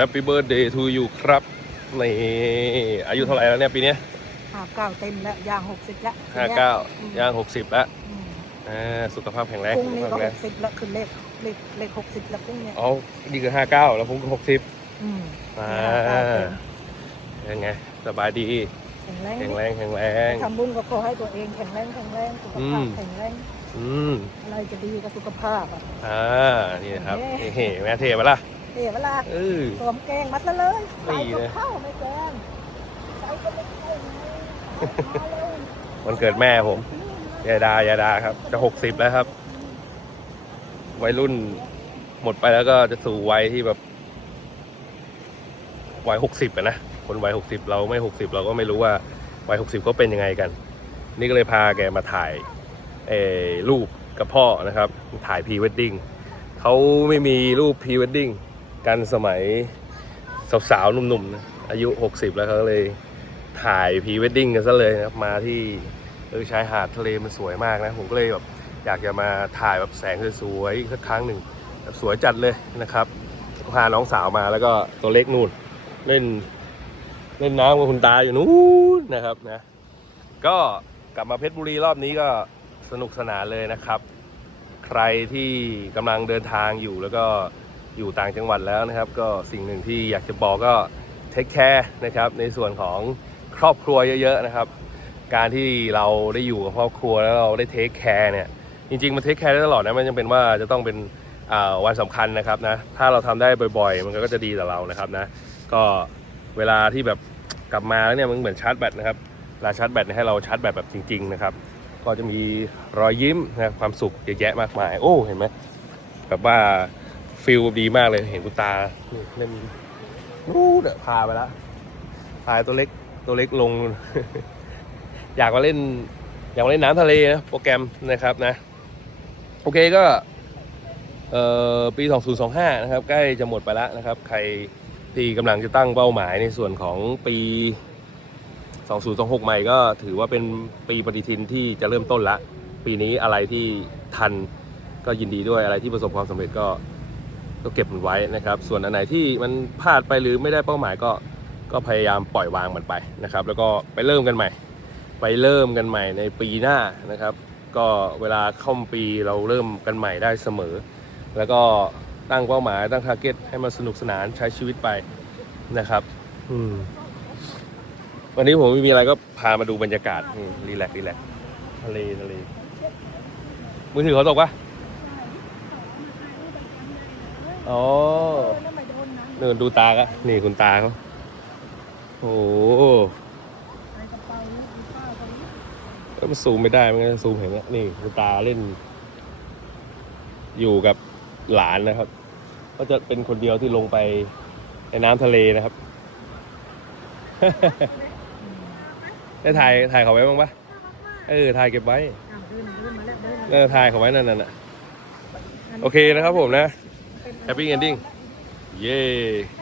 Happy Birthday to you ครับนี่อายุเท่าไหร่แล้วเนี่ยปีเนี้ยห้าเก้าเต็มแล้วย่างหกสิบแล้วห้าเก้าย่างหกสิบแล้วอืมอ่าสุขภาพแข็งแรงพรุ่งสุขนี้ภาพก็แข็งแรหงกสิบแล้วคือเลขเลขเลขหกสิบแล้วพรุ่งเนี้ยอ๋อนี่คือห้าเก้าแล้วผมก็หกสิบอืมอ่า59เต็มยังไงสบายดีแข็งแรงแข็งแรงแข็งแรงทำบุญก็ขอให้ตัวเองแข็งแรงแข็งแรงสุขอืภาพมแข็งแรงอืมอะไรจะดีกับสุขภาพอะอ่านี่นะครับเอ๊ะนี่เห็นไหมเทปะล่ะ เอ๋เวลาเออ สวมแกงมัดซะเลยนี่ใส่เลยกับข้าวไม่แกงใส่ก็ไม่ใช่ไงเอาเลยวันเกิดแม่ผมยายดายายดาครับ จะหกสิบแล้วครับ วัยรุ่นหมดไปแล้วก็จะสู่วัยที่แบบ วัยหกสิบอะนะ คนวัยหกสิบเราไม่หกสิบเราก็ไม่รู้ว่า วัยหกสิบเขาเป็นยังไงกัน นี่ก็เลยพาแกมาถ่ายเออรูปกับพ่อนะครับ ถ่ายพรีเวดดิ้งเขาไม่มีรูปพรีเวดดิ้ง กันสมัยสาวๆหนุ่มๆนะอายุ 60 แล้วเขาก็เลยถ่ายพรีเวดดิ้งกันซะเลยนะครับมาที่เออชายหาดทะเลมันสวยมากนะ ผมก็เลยแบบอยากจะมาถ่ายแบบแสงสวยๆสักครั้งหนึ่งแบบสวยจัดเลยนะครับพาน้องสาวมาแล้วก็ตัวเล็กนู่นเล่นเล่นน้ำกับคุณตาอยู่นู้นนะครับนะก็กลับมาเพชรบุรีรอบนี้ก็สนุกสนานเลยนะครับ ใครที่กำลังเดินทางอยู่แล้วก็ อยู่ต่างจังหวัดแล้วนะครับ ก็สิ่งหนึ่งที่อยากจะบอกก็เทคแคร์นะครับในส่วนของครอบครัวเยอะ ๆ นะครับ การที่เราได้อยู่กับครอบครัวแล้วเราได้เทคแคร์เนี่ยจริงๆมันเทคแคร์ได้ตลอดนะไม่จำเป็นว่าจะต้องเป็นวันสำคัญนะครับนะถ้าเราทำได้บ่อยๆ มันก็จะดีต่อเรานะครับนะก็เวลาที่แบบกลับมาแล้วเนี่ยมันเหมือนชาร์จแบตนะครับเวลาชาร์จแบตให้เราชาร์จแบตแบบจริง ๆ นะครับ ก็จะมีรอยยิ้มนะความสุขเยอะแยะมากมาย โอ้เห็นไหมแบบว่า ฟิลดีมากเลยเห็นคุณตานี่เล่นรู้เด้อพาไปแล้วพาตัวเล็กตัวเล็กลง อยากมาเล่น อยากมาเล่นน้ำทะเลนะโปรแกรมนะครับนะ โอเคก็เอ่อปี 2025 นะครับ ใกล้จะหมดไปแล้วนะครับ ใครที่กำลังจะตั้งเป้าหมายในส่วนของปี 2026 ใหม่ก็ถือว่าเป็นปีปฏิทินที่จะเริ่มต้นละ ปีนี้อะไรที่ทันก็ยินดีด้วยอะไรที่ประสบความสำเร็จก็ ก็เก็บมันไว้นะครับ ส่วนอันไหนที่มันพลาดไปหรือไม่ได้เป้าหมายก็ก็พยายามปล่อยวางมันไปนะครับ แล้วก็ไปเริ่มกันใหม่ ไปเริ่มกันใหม่ในปีหน้านะครับ ก็เวลาเข้าปีเราเริ่มกันใหม่ได้เสมอ แล้วก็ตั้งเป้าหมายตั้งทาร์เก็ตให้มันสนุกสนานใช้ชีวิตไปนะครับอืมวันนี้ผมไม่มีอะไรก็พามาดูบรรยากาศอืมรีแลกซ์รีแลกซ์ทะเลทะเลมือถือเขาตกปะ อ๋อแล้วไม่โดนนะเนินดูตาก็นี่คุณตาเขาโอ้โหใส่กระเป๋าลูกมีข้าวตรงนี้เอ้ยมันซูมไม่ได้มันก็ซูมเห็นแล้วนี่คุณตาเล่น อยู่กับหลานนะครับ ก็จะเป็นคนเดียวที่ลงไปในน้ำทะเลนะครับ ได้ถ่ายถ่ายเขาไว้บ้างปะเออถ่ายเก็บไว้ อ้าวเดินเดินมาแล้วเดินมาเออถ่ายเขาไว้นั่นน่ะโอเคนะครับผมนะ Happy ending. Yay.